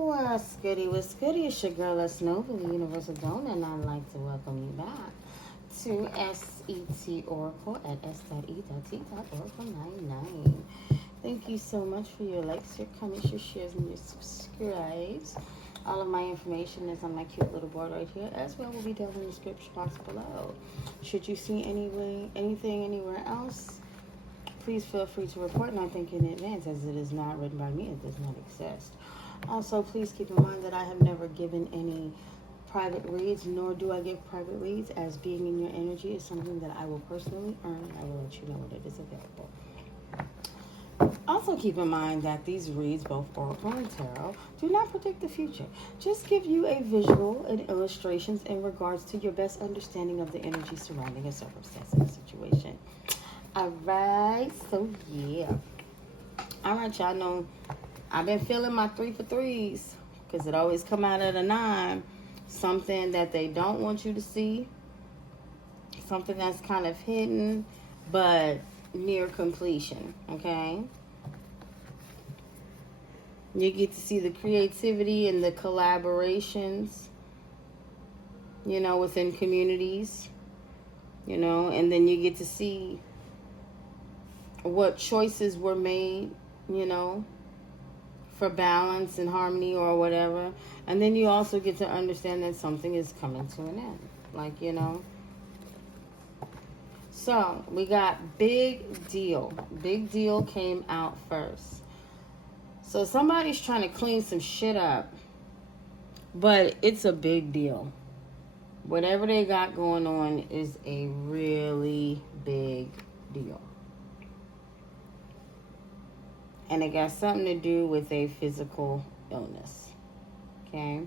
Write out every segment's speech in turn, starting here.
What's goody? What's goody? It's your girl S.Nova, the Universal Donor, and I'd like to welcome you back to S.E.T.ORACLE at S.E.T.Oracle 99. Thank you so much for your likes, your comments, your shares, and your subscribes. All of my information is on my cute little board right here, as well will be down in the description box below. Should you see anything anywhere else, please feel free to report, and I thank you in advance, as it is not written by me. It does not exist. Also, please keep in mind that I have never given any private reads, nor do I give private reads, as being in your energy is something that I will personally earn. I will let you know when it is available. Also, keep in mind that these reads, both Oracle and Tarot, do not predict the future. Just give you a visual and illustrations in regards to your best understanding of the energy surrounding a circumstance and a situation. Alright, so yeah. Alright, y'all know I've been feeling my 3 for 3s because it always come out at a 9. Something that they don't want you to see. Something that's kind of hidden but near completion, okay? You get to see the creativity and the collaborations, within communities, and then you get to see what choices were made, for balance and harmony or whatever. And then you also get to understand that something is coming to an end. So we got Big Deal. Big Deal came out first. So somebody's trying to clean some shit up, but it's a big deal. Whatever they got going on is a really big deal. And it got something to do with a physical illness. Okay?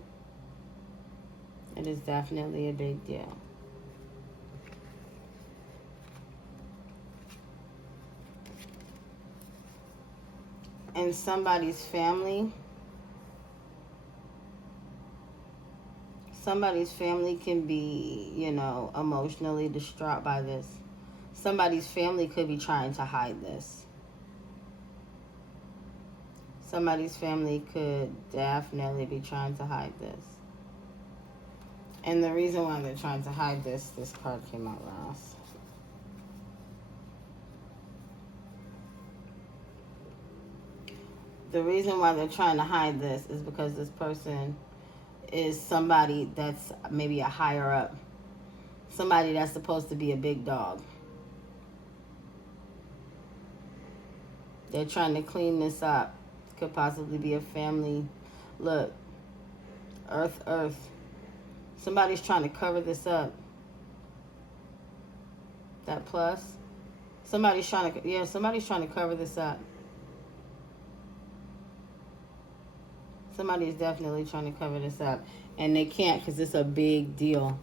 It is definitely a big deal. And somebody's family can be, emotionally distraught by this. Somebody's family could be trying to hide this. Somebody's family could definitely be trying to hide this. And the reason why they're trying to hide this card came out last. The reason why they're trying to hide this is because this person is somebody that's maybe a higher up. Somebody that's supposed to be a big dog. They're trying to clean this up. Could possibly be a family. Look, earth. Somebody's trying to cover this up. That plus. Somebody's trying to cover this up. Somebody is definitely trying to cover this up. And they can't because it's a big deal.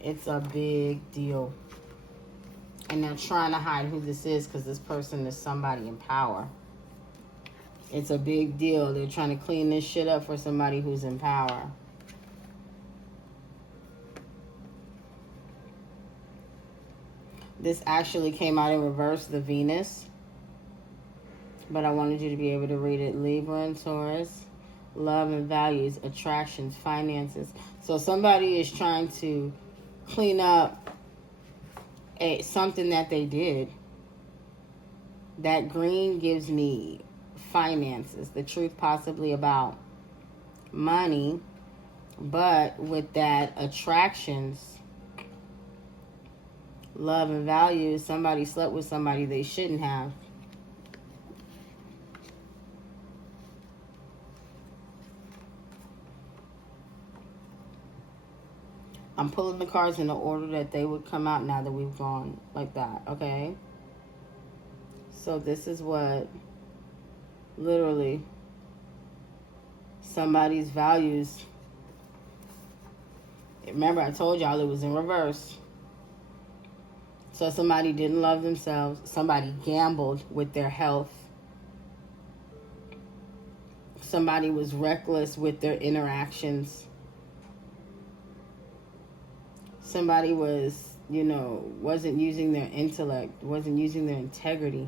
It's a big deal. And they're trying to hide who this is because this person is somebody in power. It's a big deal. They're trying to clean this shit up for somebody who's in power. This actually came out in reverse, the Venus. But I wanted you to be able to read it. Libra and Taurus. Love and values, attractions, finances. So somebody is trying to clean up something that they did. That green gives me finances. The truth possibly about money. But with that attractions, love and values, somebody slept with somebody they shouldn't have. I'm pulling the cards in the order that they would come out now that we've gone like that, okay? So this is what, literally, somebody's values. Remember, I told y'all it was in reverse. So somebody didn't love themselves. Somebody gambled with their health. Somebody was reckless with their interactions. Somebody was, wasn't using their intellect, wasn't using their integrity.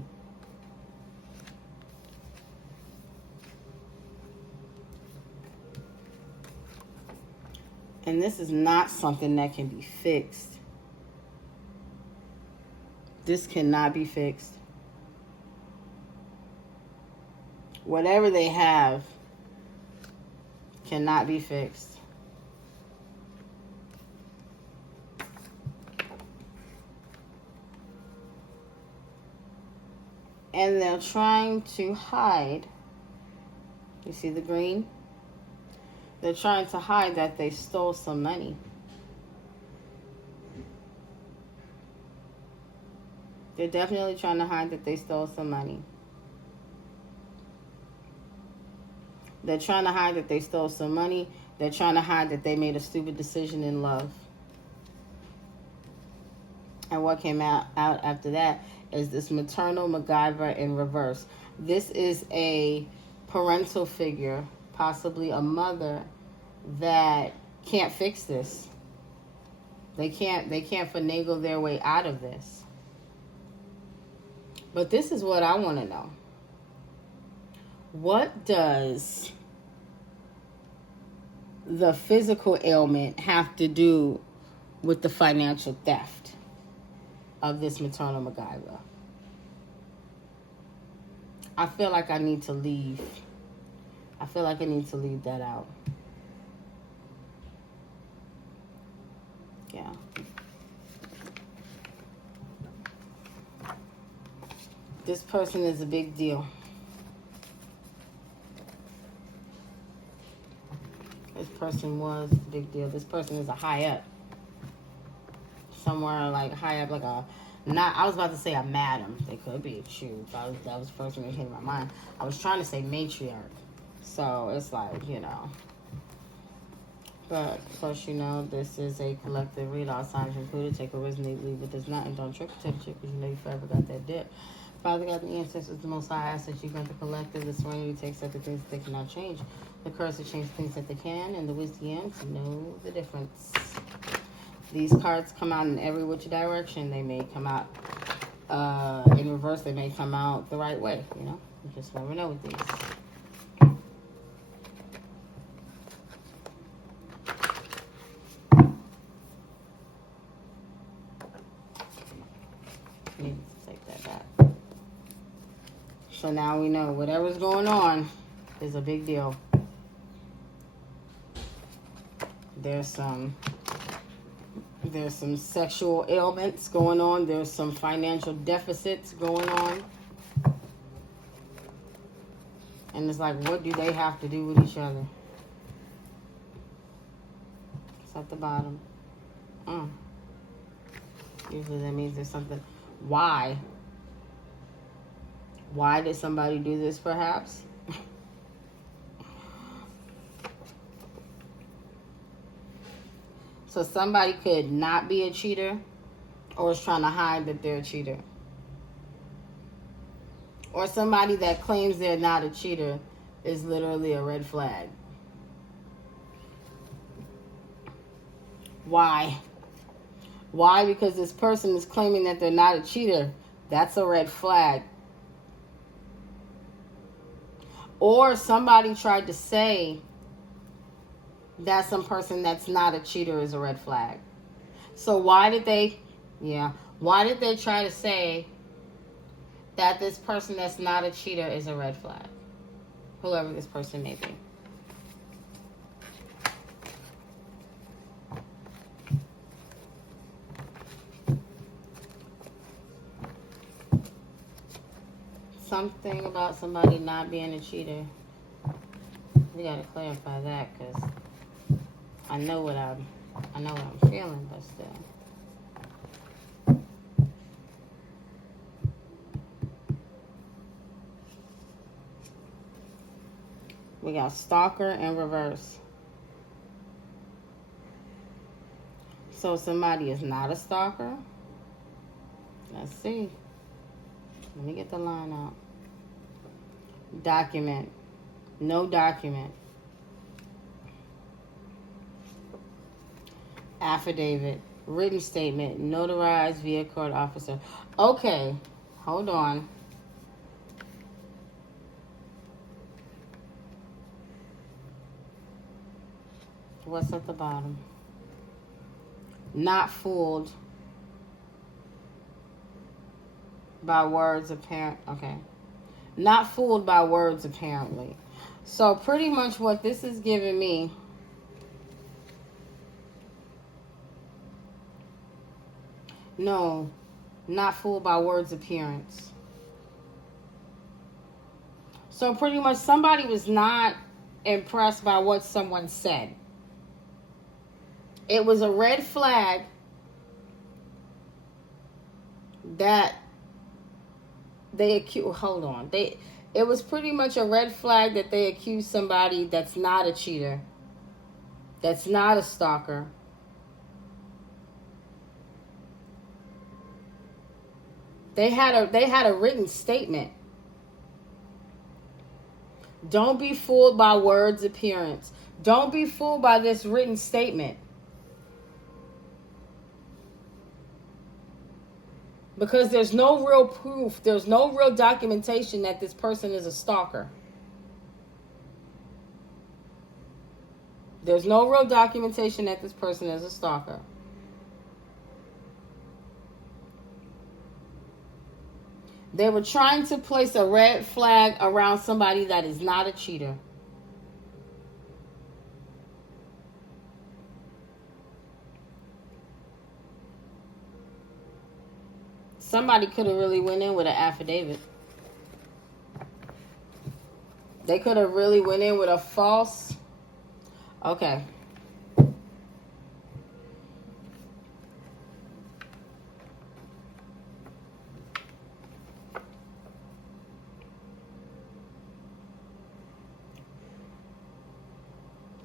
And this is not something that can be fixed. This cannot be fixed. Whatever they have cannot be fixed. And they're trying to hide. You see the green? They're trying to hide that they stole some money. They're definitely trying to hide that they stole some money. They're trying to hide that they stole some money. They're trying to hide that they made a stupid decision in love. And what came out after that is this maternal MacGyver in reverse. This is a parental figure, possibly a mother, that can't fix this. They can't finagle their way out of this. But this is what I want to know. What does the physical ailment have to do with the financial theft of this maternal MacGyver? I feel like I need to leave. I feel like I need to leave that out. Yeah. This person is a big deal. This person was a big deal. This person is a high up. Somewhere like high up, like a, not, I was about to say a madam. They could be a shoe. That was the first thing that came to my mind. I was trying to say matriarch. So it's like, you know. But of course, you know, this is a collective read. All signs included. Take what resonates, leave what does not, and don't trick or take it, because you know you forever got that dip. Father God, the ancestors, the most high assets you got the collective, the serenity to accept the things that they cannot change, the courage to change things that they can, and the wisdom to know the difference. These cards come out in every which direction. They may come out in reverse. They may come out the right way. You know, you just never know with these. Need to take that back. So now we know whatever's going on is a big deal. There's some sexual ailments going on. There's some financial deficits going on. And it's like, what do they have to do with each other? It's at the bottom. Usually that means there's something. Why? Why did somebody do this, perhaps? So somebody could not be a cheater, or is trying to hide that they're a cheater. Or somebody that claims they're not a cheater is literally a red flag. Why? Why? Because this person is claiming that they're not a cheater. That's a red flag. Or somebody tried to say that some person that's not a cheater is a red flag. So why did they try to say that this person that's not a cheater is a red flag? Whoever this person may be. Something about somebody not being a cheater. We gotta clarify that, because I know what I'm feeling, but still. We got stalker in reverse. So somebody is not a stalker. Let's see. Let me get the line out. Document. No document. Affidavit. Written statement. Notarized via court officer. Okay. Hold on. What's at the bottom? Not fooled by words apparent. Okay. Not fooled by words apparently. So pretty much what this is giving me, no, not fooled by words appearance. So pretty much somebody was not impressed by what someone said. It was a red flag that they accused. Hold on. It was pretty much a red flag that they accused somebody that's not a cheater, that's not a stalker. They had a written statement. Don't be fooled by words appearance. Don't be fooled by this written statement. Because there's no real proof, there's no real documentation that this person is a stalker. There's no real documentation that this person is a stalker. They were trying to place a red flag around somebody that is not a cheater. Somebody could have really went in with an affidavit. They could have really went in with a false. Okay.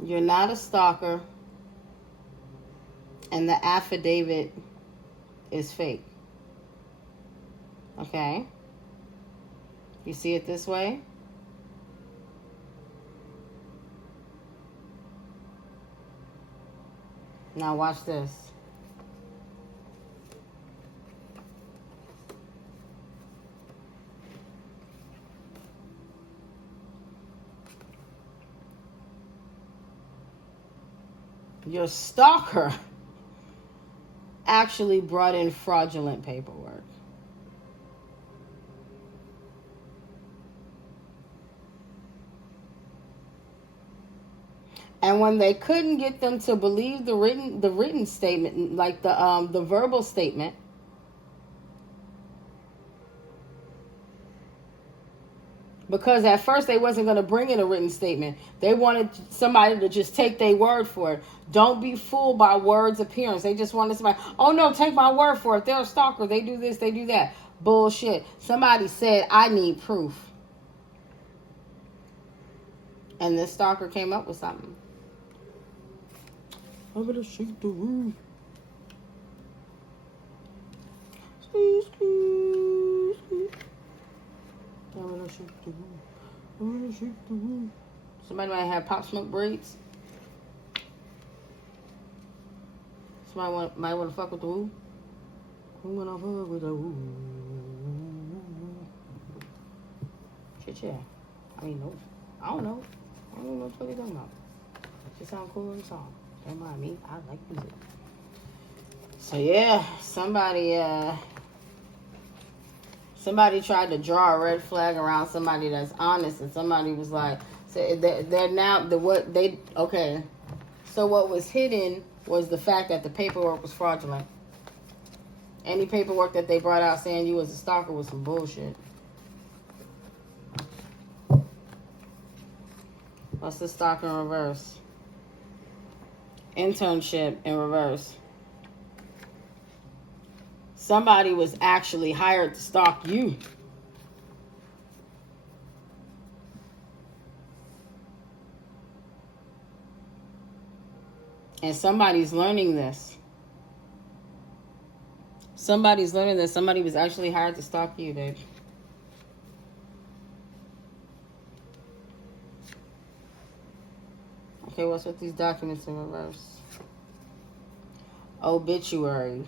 You're not a stalker, and the affidavit is fake. Okay? You see it this way? Now watch this. Your stalker actually brought in fraudulent paperwork. And when they couldn't get them to believe the written statement, like the verbal statement, because at first they wasn't going to bring in a written statement. They wanted somebody to just take their word for it. Don't be fooled by words appearance. They just wanted somebody, oh no, take my word for it. They're a stalker. They do this, they do that. Bullshit. Somebody said, I need proof. And this stalker came up with something. I'm going to shake the room. I'm gonna shake the room. I'm gonna shake the room. Somebody might have Pop Smoke braids. Somebody might want to fuck with the woo. I'm gonna fuck with the woo. Shit, yeah. I mean, no. I don't know. I don't know what you're talking about. It sounds cool in the song. Don't mind me. I like music. So yeah, somebody tried to draw a red flag around somebody that's honest, and somebody was like, they're now okay. So what was hidden was the fact that the paperwork was fraudulent. Any paperwork that they brought out saying you was a stalker was some bullshit. What's the stalker in reverse? Internship in reverse. Somebody was actually hired to stalk you. And somebody's learning this. Somebody's learning this. Somebody was actually hired to stalk you, babe. Okay, what's with these documents in reverse? Obituary.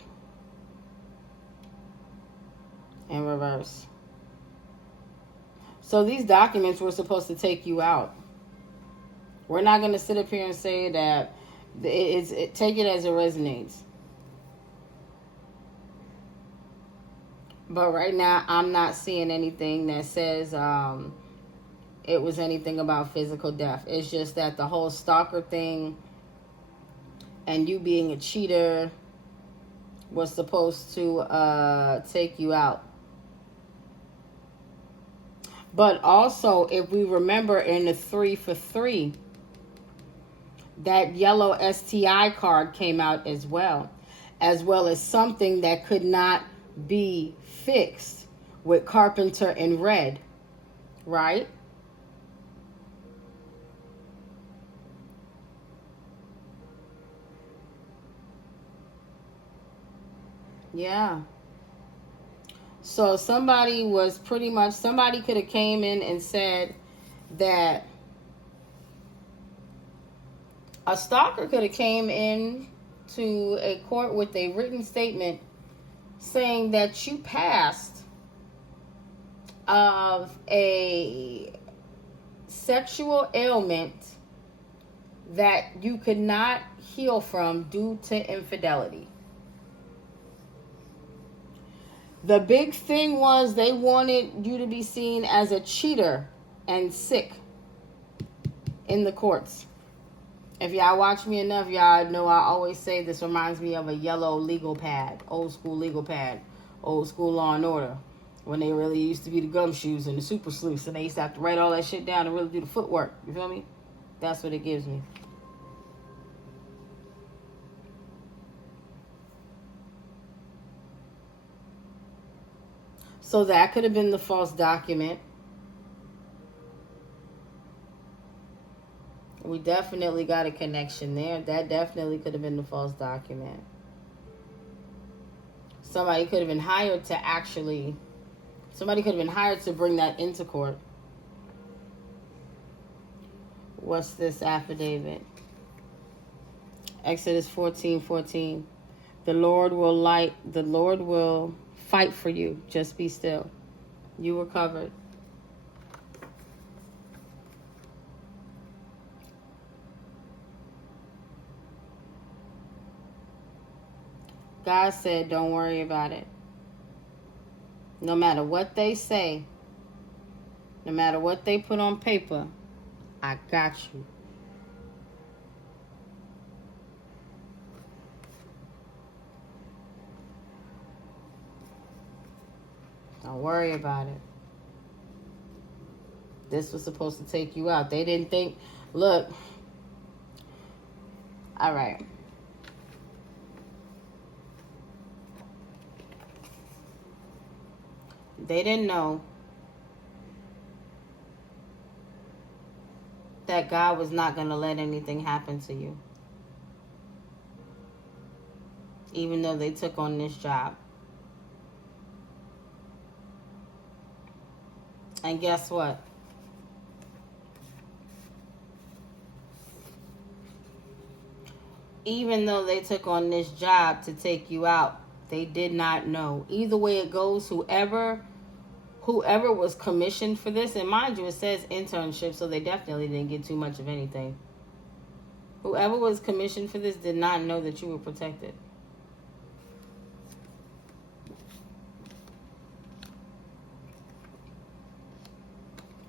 In reverse. So these documents were supposed to take you out. We're not going to sit up here and say that take it as it resonates. But right now, I'm not seeing anything that says it was anything about physical death. It's just that the whole stalker thing and you being a cheater was supposed to take you out. But also, if we remember in the 3 for 3, that yellow STI card came out as well as something that could not be fixed with Carpenter in red, right? Yeah. So somebody could have came in and said that a stalker could have came in to a court with a written statement saying that you passed of a sexual ailment that you could not heal from due to infidelity. The big thing was they wanted you to be seen as a cheater and sick in the courts. If y'all watch me enough, y'all know I always say this reminds me of a yellow legal pad, old school legal pad, old school Law and Order, when they really used to be the gumshoes and the super sleuths, and they used to have to write all that shit down and really do the footwork. You feel me? That's what it gives me. So that could have been the false document. We definitely got a connection there. That definitely could have been the false document. Somebody could have been hired to bring that into court. What's this affidavit? Exodus 14:14. The Lord will fight for you. Just be still. You were covered. God said, don't worry about it. No matter what they say, no matter what they put on paper, I got you. Don't worry about it. This was supposed to take you out. They didn't think, look, all right. They didn't know that God was not going to let anything happen to you. Even though they took on this job. And guess what? Even though they took on this job to take you out, they did not know. Either way it goes, whoever was commissioned for this, and mind you, it says internship, so they definitely didn't get too much of anything. Whoever was commissioned for this did not know that you were protected.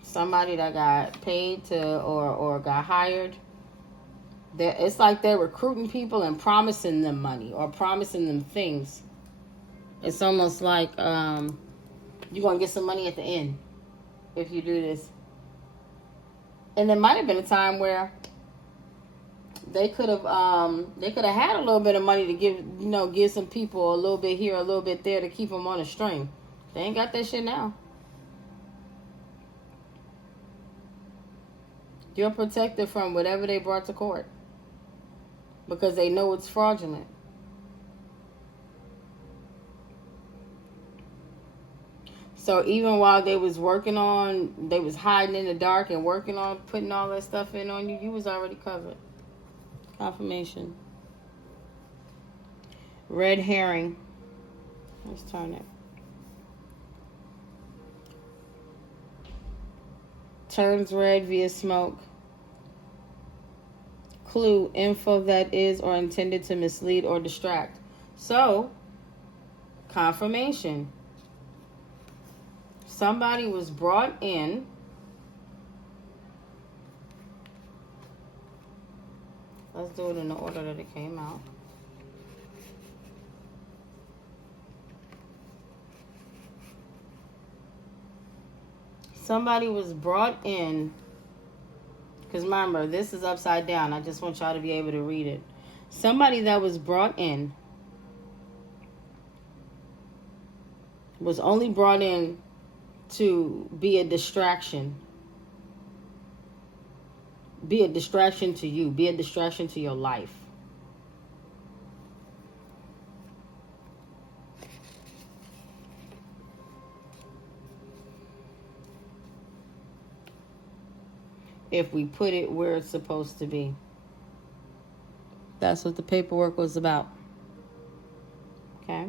Somebody that got paid to or got hired, it's like they're recruiting people and promising them money or promising them things. It's almost like you're going to get some money at the end if you do this. And there might have been a time where they could have had a little bit of money to give some people a little bit here, a little bit there to keep them on a string. They ain't got that shit now. You're protected from whatever they brought to court because they know it's fraudulent. So even while they was hiding in the dark and working on putting all that stuff in on you, you was already covered. Confirmation. Red herring. Let's turn it. Turns red via smoke. Clue, info that is or intended to mislead or distract. So, confirmation. somebody was brought in. Let's do it in the order that it came out. Somebody was brought in, because remember, this is upside down. I just want y'all to be able to read it. Somebody that was brought in was only brought in to be a distraction. Be a distraction to you. Be a distraction to your life. If we put it where it's supposed to be. That's what the paperwork was about. Okay?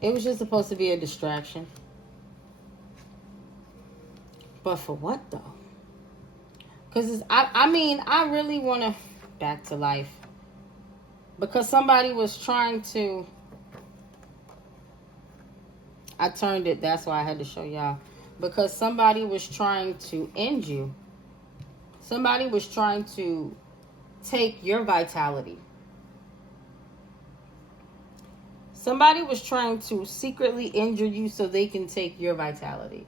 It was just supposed to be a distraction. But for what, though? Because, I really want to... Back to life. Because somebody was trying to... I turned it. That's why I had to show y'all. Because somebody was trying to end you. Somebody was trying to take your vitality. Somebody was trying to secretly injure you so they can take your vitality.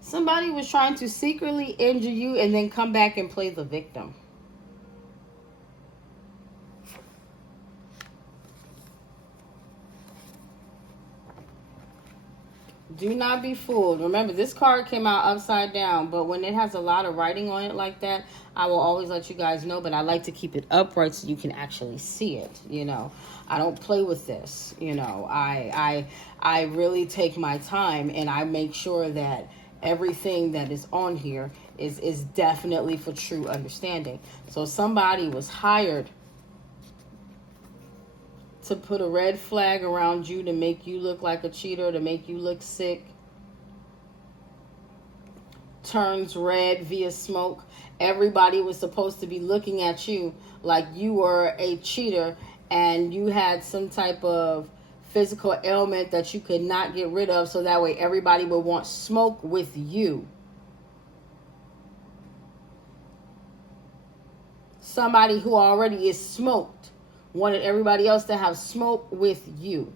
Somebody was trying to secretly injure you and then come back and play the victim. Do not be fooled. Remember, this card came out upside down, but when it has a lot of writing on it like that, I will always let you guys know, but I like to keep it upright so you can actually see it, you know. I don't play with this, you know. I really take my time, and I make sure that everything that is on here is definitely for true understanding. So somebody was hired to put a red flag around you to make you look like a cheater, to make you look sick. Turns red via smoke. Everybody was supposed to be looking at you like you were a cheater and you had some type of physical ailment that you could not get rid of, so that way everybody would want smoke with you. Somebody who already is smoked wanted everybody else to have smoke with you.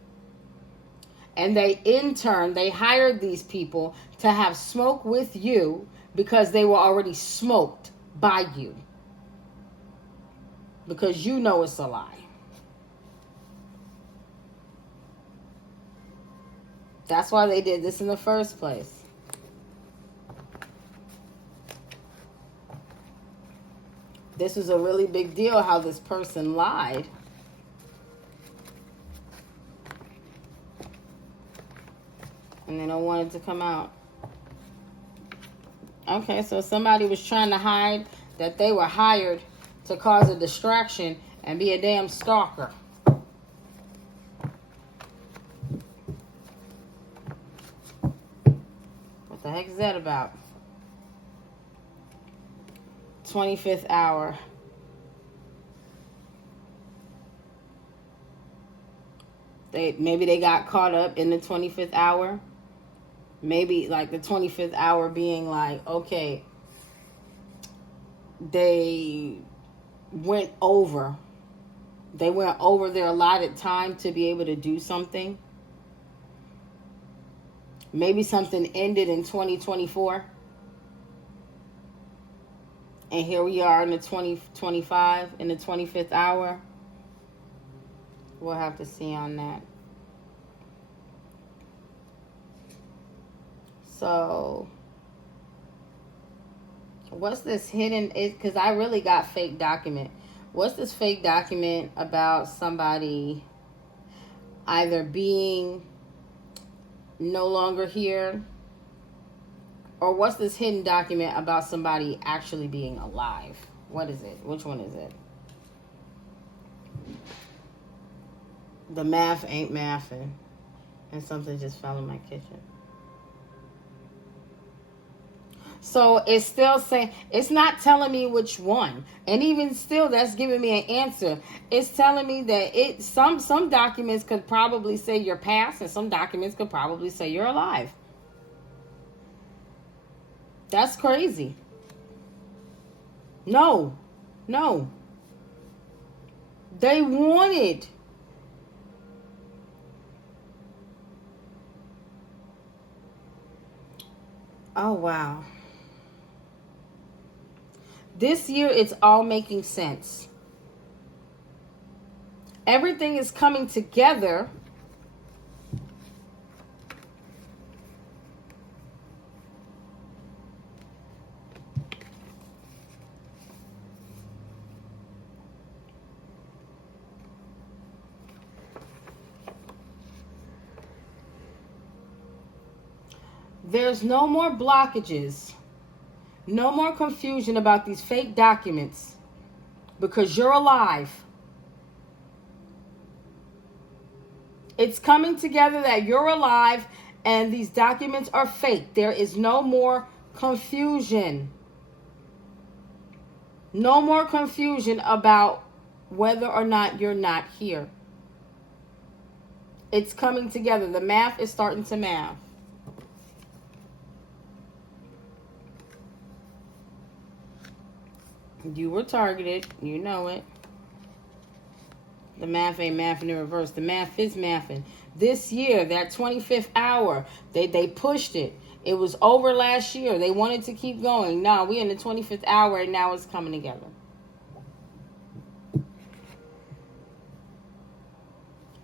And they hired these people to have smoke with you because they were already smoked by you. Because you know it's a lie. That's why they did this in the first place. This was a really big deal how this person lied. And they don't want it to come out. Okay, so somebody was trying to hide that they were hired to cause a distraction and be a damn stalker. What the heck is that about? 25th hour. Maybe they got caught up in the 25th hour. Maybe like the 25th hour being like, okay, they went over their allotted time to be able to do something. Maybe something ended in 2024. And here we are in the 2025, in the 25th hour. We'll have to see on that. So, what's this hidden? Because I really got fake document. What's this fake document about somebody either being no longer here? Or what's this hidden document about somebody actually being alive? What is it? Which one is it? The math ain't mathing. And something just fell in my kitchen. So it's still saying, it's not telling me which one. And even still, that's giving me an answer. It's telling me that some documents could probably say you're past, and some documents could probably say you're alive. That's crazy. No. They wanted. Oh, wow. This year, it's all making sense. Everything is coming together. There's no more blockages. No more confusion about these fake documents. Because you're alive. It's coming together that you're alive and these documents are fake. There is no more confusion. No more confusion about whether or not you're not here. It's coming together. The math is starting to math. You were targeted. You know it. The math ain't mathing in reverse. The math is mathing. This year, that 25th hour, they pushed it. It was over last year. They wanted to keep going. No, we're in the 25th hour and now it's coming together.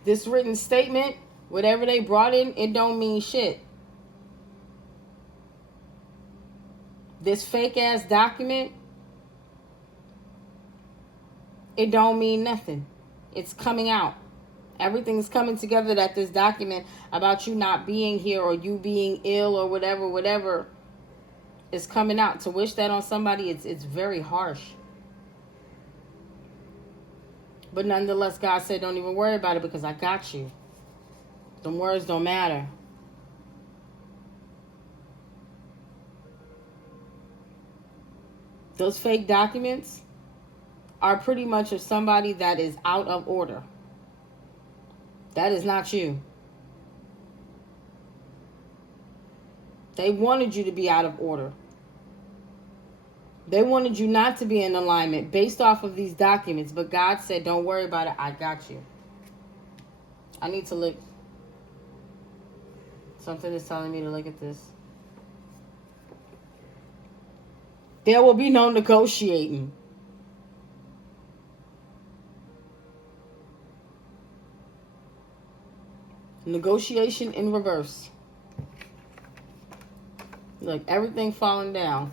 This written statement, whatever they brought in, it don't mean shit. This fake ass document, it don't mean nothing. It's coming out. Everything's coming together that this document about you not being here or you being ill or whatever is coming out. To wish that on somebody, it's very harsh. But nonetheless, God said, don't even worry about it because I got you. Them words don't matter. Those fake documents are pretty much of somebody that is out of order. That is not you. They wanted you to be out of order. They wanted you not to be in alignment based off of these documents. But God said, don't worry about it. I got you. I need to look. Something is telling me to look at this. There will be no negotiating. Negotiation in reverse. Look, everything falling down.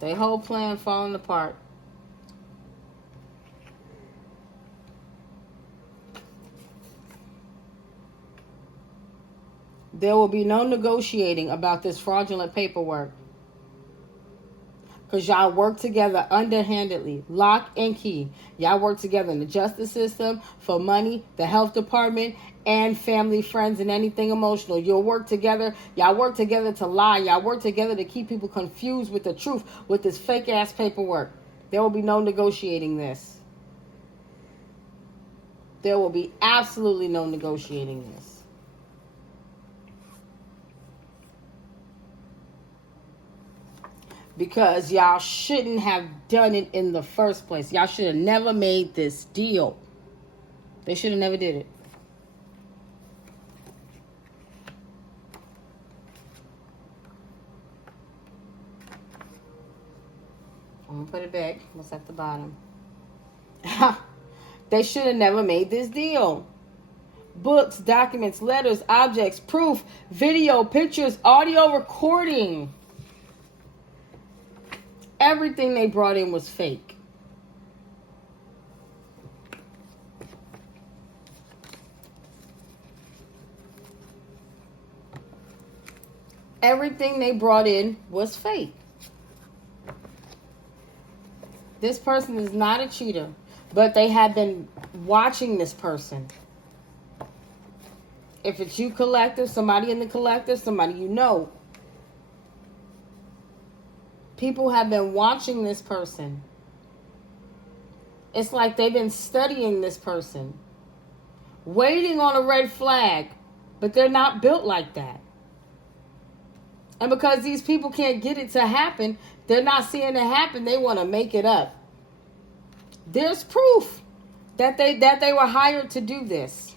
Their whole plan falling apart. There will be no negotiating about this fraudulent paperwork. Because y'all work together underhandedly, lock and key. Y'all work together in the justice system, for money, the health department, and family, friends, and anything emotional. You'll work together. Y'all work together to lie. Y'all work together to keep people confused with the truth, with this fake-ass paperwork. There will be no negotiating this. There will be absolutely no negotiating this. Because y'all shouldn't have done it in the first place. Y'all should have never made this deal. They should have never did it. I'm going to put it back. What's at the bottom? They should have never made this deal. Books, documents, letters, objects, proof, video, pictures, audio recording. Everything they brought in was fake. Everything they brought in was fake. This person is not a cheater, but they have been watching this person. If it's you collective, somebody in the collective, somebody you know. People have been watching this person. It's like they've been studying this person, waiting on a red flag, but they're not built like that. And because these people can't get it to happen, they're not seeing it happen. They want to make it up. There's proof that they were hired to do this.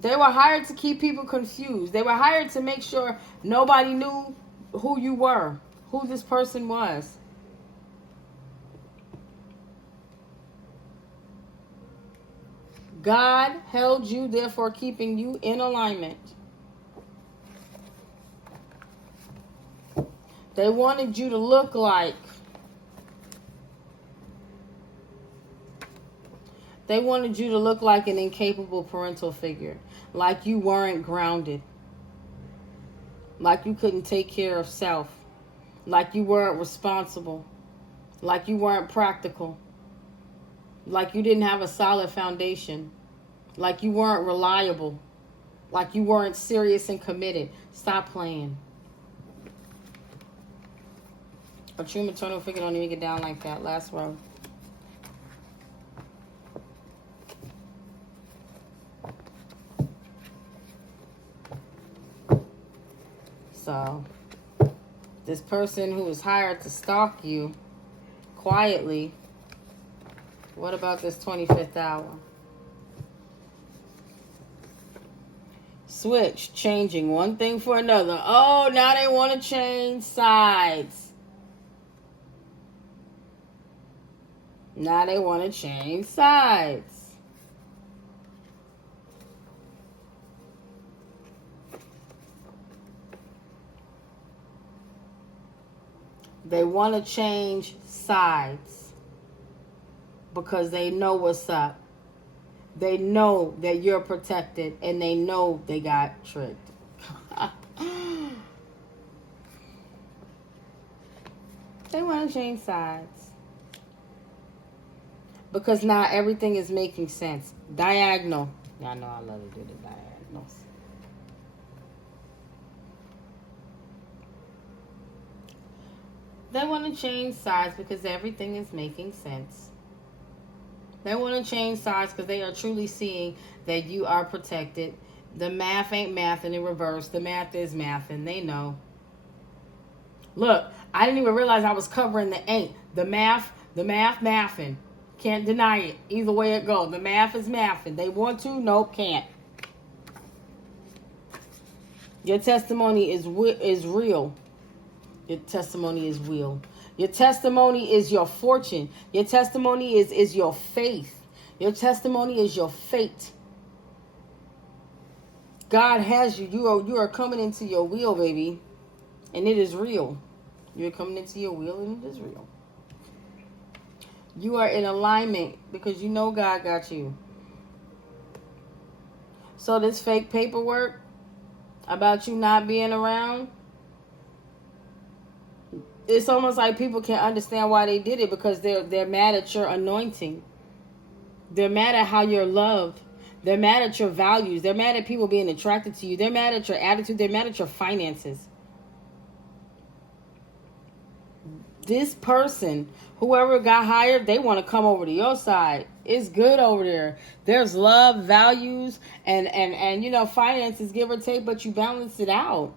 They were hired to keep people confused. They were hired to make sure nobody knew who you were, who this person was. God held you, therefore keeping you in alignment. They wanted you to look like. They wanted you to look like an incapable parental figure. Like you weren't grounded. Like you couldn't take care of self. Like you weren't responsible. Like you weren't practical. Like you didn't have a solid foundation. Like you weren't reliable. Like you weren't serious and committed. Stop playing. A true maternal figure don't even get down like that. Last row. So, this person who was hired to stalk you quietly, what about this 25th hour? Switch, changing one thing for another. Oh, now they want to change sides. Now they want to change sides. They want to change sides because they know what's up. They know that you're protected and they know they got tricked. They want to change sides. Because now everything is making sense. Diagonal. Y'all know I love to do the diagonals. They want to change sides because everything is making sense. They want to change sides because they are truly seeing that you are protected. The math ain't mathing in reverse. The math is mathing. They know. Look, I didn't even realize I was covering the ain't. The math mathing. Can't deny it. Either way it goes. The math is mathing. They want to, nope, can't. Your testimony is real. Your testimony is real. Your testimony is your fortune. Your testimony is your faith. Your testimony is your fate. God has you. You are coming into your wheel, baby. And it is real. You're coming into your wheel and it is real. You are in alignment because you know God got you. So this fake paperwork about you not being around, it's almost like people can't understand why they did it because they're mad at your anointing. They're mad at how you're loved. They're mad at your values. They're mad at people being attracted to you. They're mad at your attitude. They're mad at your finances. This person, whoever got hired, they want to come over to your side. It's good over there. There's love, values, and you know, finances, give or take, but you balance it out.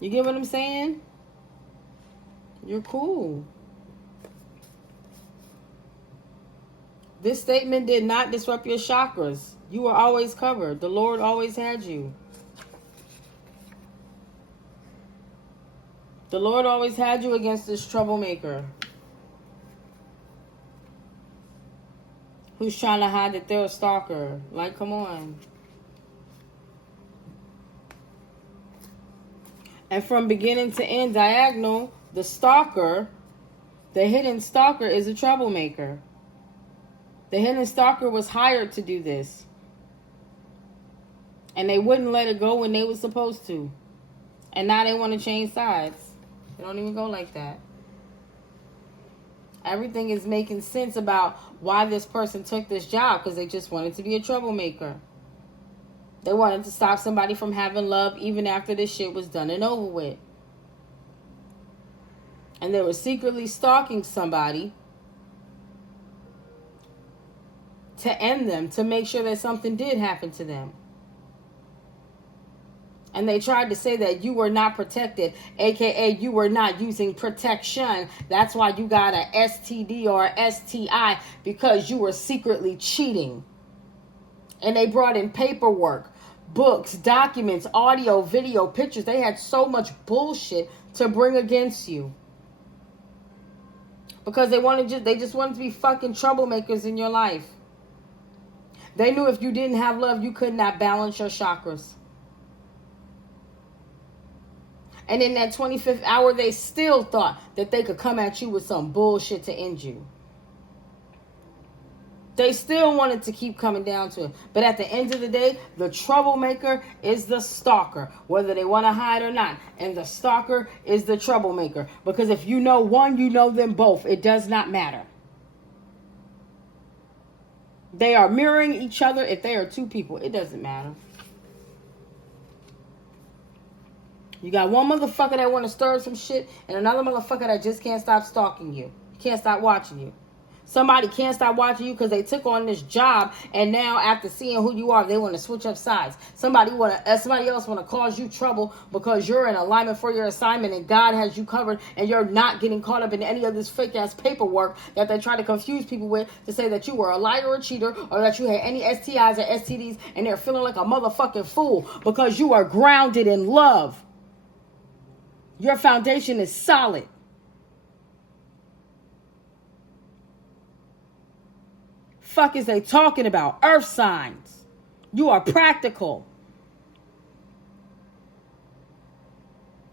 You get what I'm saying? You're cool. This statement did not disrupt your chakras. You were always covered. The Lord always had you. The Lord always had you against this troublemaker who's trying to hide that they're a stalker. Like, come on. And from beginning to end, diagonal, the stalker, the hidden stalker is a troublemaker. The hidden stalker was hired to do this. And they wouldn't let it go when they were supposed to. And now they want to change sides. They don't even go like that. Everything is making sense about why this person took this job because they just wanted to be a troublemaker. They wanted to stop somebody from having love even after this shit was done and over with. And they were secretly stalking somebody to end them, to make sure that something did happen to them. And they tried to say that you were not protected, aka you were not using protection. That's why you got a STD or a STI, because you were secretly cheating. And they brought in paperwork, books, documents, audio, video, pictures. They had so much bullshit to bring against you. Because they just wanted to be fucking troublemakers in your life. They knew if you didn't have love, you could not balance your chakras. And in that 25th hour, they still thought that they could come at you with some bullshit to end you. They still wanted to keep coming down to it. But at the end of the day, the troublemaker is the stalker, whether they want to hide or not. And the stalker is the troublemaker. Because if you know one, you know them both. It does not matter. They are mirroring each other. If they are two people, it doesn't matter. You got one motherfucker that want to stir some shit, and another motherfucker that just can't stop stalking you. Can't stop watching you. Somebody can't stop watching you because they took on this job, and now after seeing who you are, they want to switch up sides. Somebody else want to cause you trouble because you're in alignment for your assignment, and God has you covered, and you're not getting caught up in any of this fake ass paperwork that they try to confuse people with to say that you were a liar or a cheater, or that you had any STIs or STDs, and they're feeling like a motherfucking fool because you are grounded in love. Your foundation is solid. Fuck is they talking about? Earth signs. You are practical.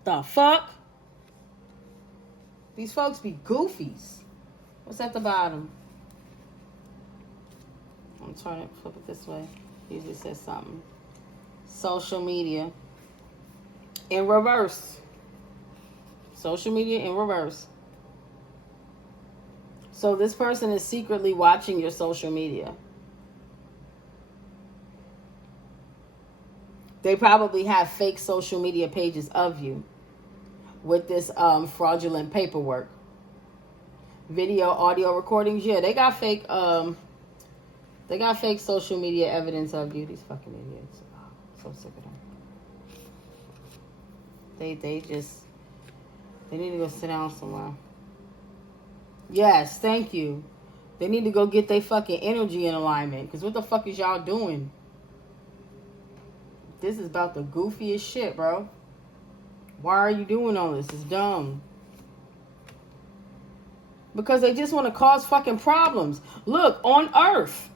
The fuck? These folks be goofies. What's at the bottom? I'm trying to flip it this way. Usually says something. Social media. In reverse. Social media in reverse. So this person is secretly watching your social media. They probably have fake social media pages of you with this fraudulent paperwork. Video, audio recordings. Yeah, they got fake social media evidence of you. These fucking idiots. Oh, so sick of them. They need to go sit down somewhere. Yes, thank you. They need to go get their fucking energy in alignment. Because what the fuck is y'all doing? This is about the goofiest shit, bro. Why are you doing all this? It's dumb. Because they just want to cause fucking problems. Look, on Earth.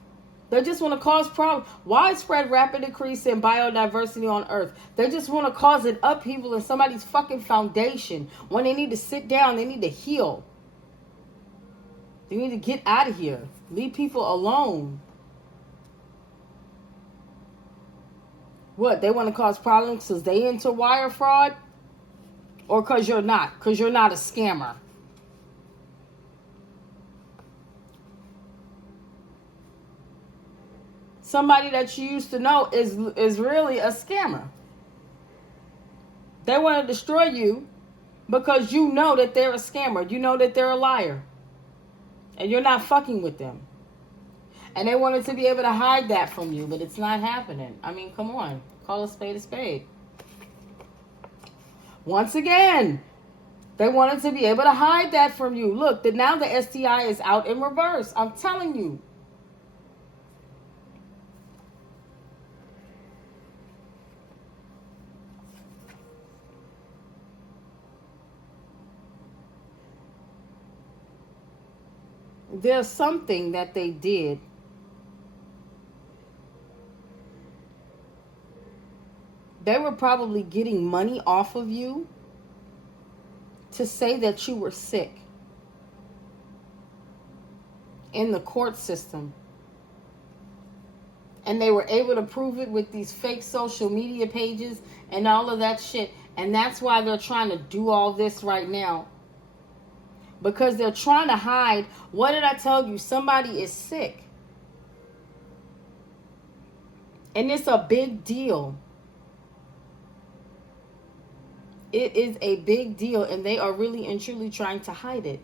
They just want to cause problems. Widespread rapid increase in biodiversity on Earth. They just want to cause an upheaval in somebody's fucking foundation. When they need to sit down, they need to heal. They need to get out of here. Leave people alone. What? They want to cause problems because they into wire fraud? Or because you're not? Because you're not a scammer. Somebody that you used to know is really a scammer. They want to destroy you because you know that they're a scammer. You know that they're a liar. And you're not fucking with them. And they wanted to be able to hide that from you, but it's not happening. I mean, come on. Call a spade a spade. Once again, they wanted to be able to hide that from you. Look, now the STI is out in reverse. I'm telling you. There's something that they did they were probably getting money off of you to say that you were sick in the court system. And they were able to prove it with these fake social media pages and all of that shit. And that's why they're trying to do all this right now. Because they're trying to hide. What did I tell you? Somebody is sick. And it's a big deal. It is a big deal, and they are really and truly trying to hide it.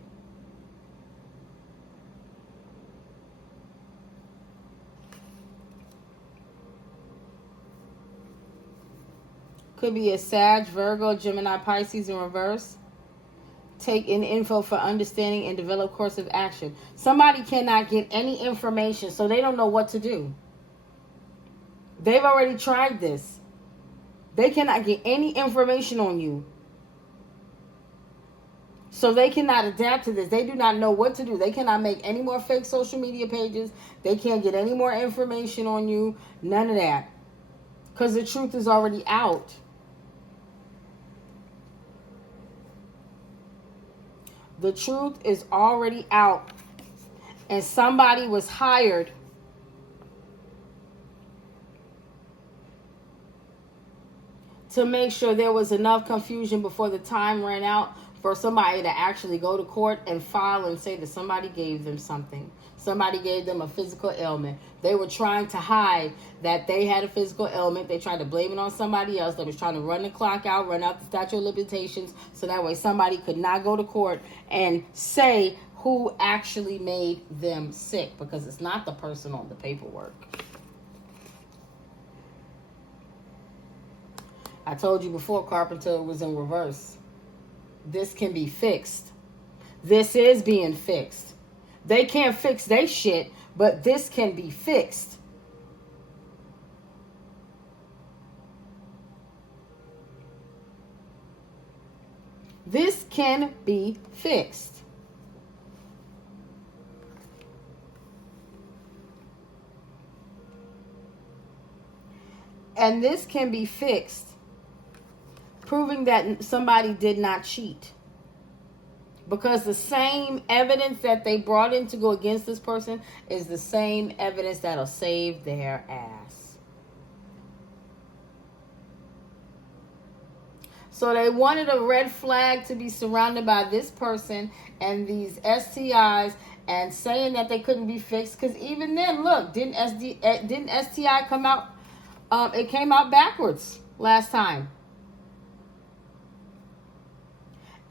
Could be a Sag, Virgo, Gemini, Pisces in reverse. Take in info for understanding and develop course of action. Somebody cannot get any information, so they don't know what to do. They've already tried this. They cannot get any information on you. So they cannot adapt to this. They do not know what to do. They cannot make any more fake social media pages. They can't get any more information on you. None of that. Because the truth is already out. The truth is already out. And somebody was hired to make sure there was enough confusion before the time ran out for somebody to actually go to court and file and say that somebody gave them something. Somebody gave them a physical ailment. They were trying to hide that they had a physical ailment. They tried to blame it on somebody else. They was trying to run the clock out, run out the statute of limitations, so that way somebody could not go to court and say who actually made them sick, because it's not the person on the paperwork. I told you before, Carpenter was in reverse. This can be fixed. This is being fixed. They can't fix their shit, but this can be fixed. This can be fixed. And this can be fixed, proving that somebody did not cheat. Because the same evidence that they brought in to go against this person is the same evidence that'll save their ass. So they wanted a red flag to be surrounded by this person and these STIs, and saying that they couldn't be fixed. Because even then, look, didn't STI come out? It came out backwards last time.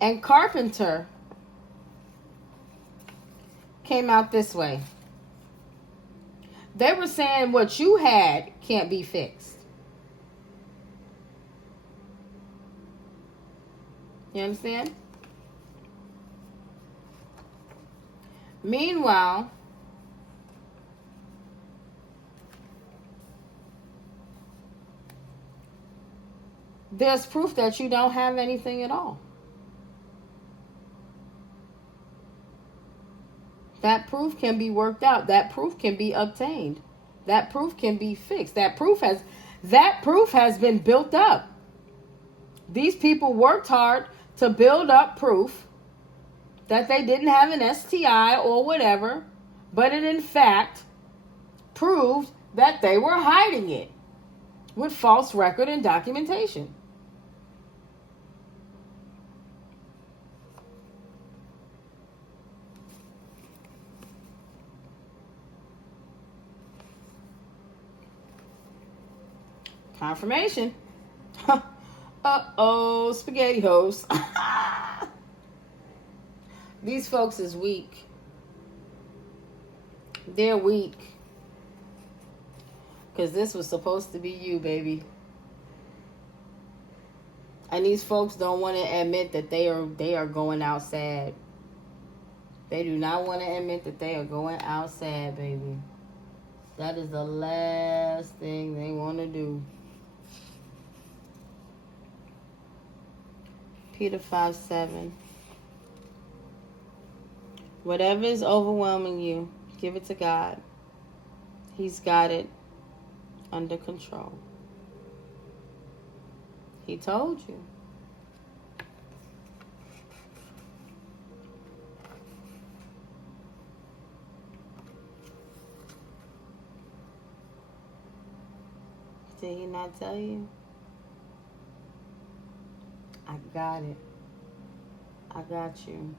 And Carpenter came out this way. They were saying what you had can't be fixed. You understand? Meanwhile, there's proof that you don't have anything at all. That proof can be worked out. That proof can be obtained. That proof can be fixed. That proof has been built up. These people worked hard to build up proof that they didn't have an STI or whatever, but it in fact proved that they were hiding it with false record and documentation. Confirmation. Uh-oh, spaghetti host. These folks is weak. They're weak. Because this was supposed to be you, baby. And these folks don't want to admit that they are going out sad. They do not want to admit that they are going out sad, baby. That is the last thing they want to do. Peter 5:7. Whatever is overwhelming you, give it to God. He's got it under control. He told you. Did he not tell you? I got it. I got you.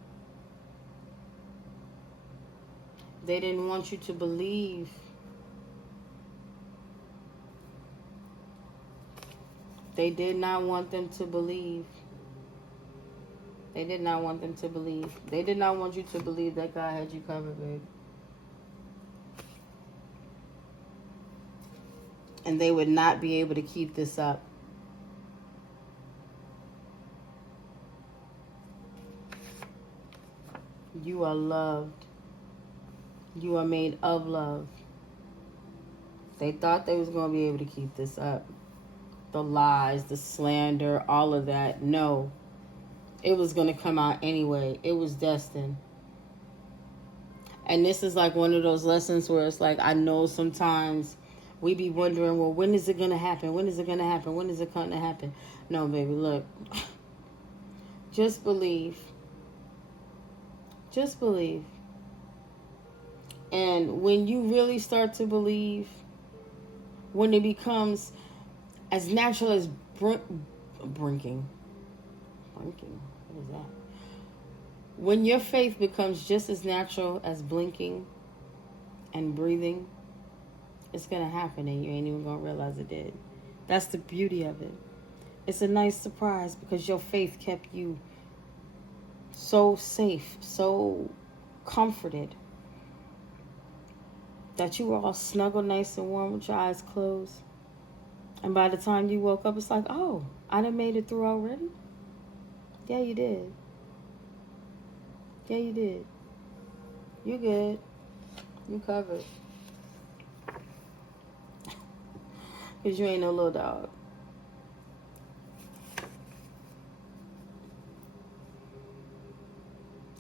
They didn't want you to believe. They did not want them to believe. They did not want them to believe. They did not want you to believe that God had you covered, babe. And they would not be able to keep this up. You are loved. You are made of love. They thought they was going to be able to keep this up. The lies, the slander, all of that. No. It was going to come out anyway. It was destined. And this is like one of those lessons where it's like, I know sometimes we be wondering, well, when is it going to happen? When is it going to happen? When is it going to happen? No, baby, look. Just believe. Just believe. And when you really start to believe, when it becomes as natural as blinking. What is that? When your faith becomes just as natural as blinking and breathing, it's going to happen and you ain't even going to realize it did. That's the beauty of it. It's a nice surprise because your faith kept you so safe, so comforted, that you were all snuggled nice and warm with your eyes closed. And by the time you woke up, it's like, oh, I done made it through already? Yeah, you did. Yeah, you did. You good. You covered. Because you ain't no little dog.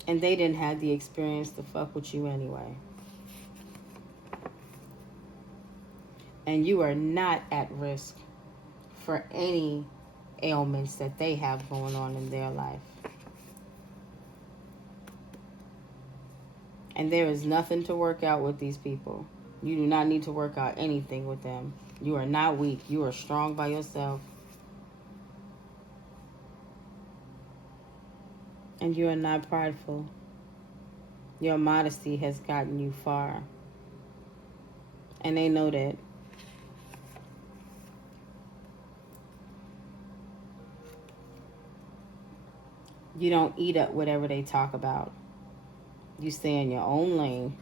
And they didn't have the experience to fuck with you anyway. And you are not at risk for any ailments that they have going on in their life. And there is nothing to work out with these people. You do not need to work out anything with them. You are not weak. You are strong by yourself. And you are not prideful. Your modesty has gotten you far. And they know that. You don't eat up whatever they talk about. You stay in your own lane.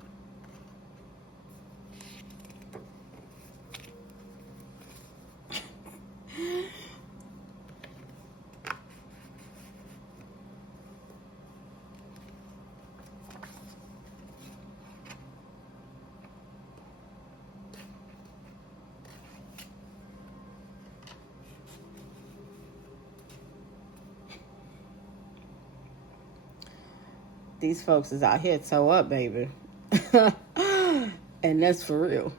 These folks is out here toe up, baby. And that's for real.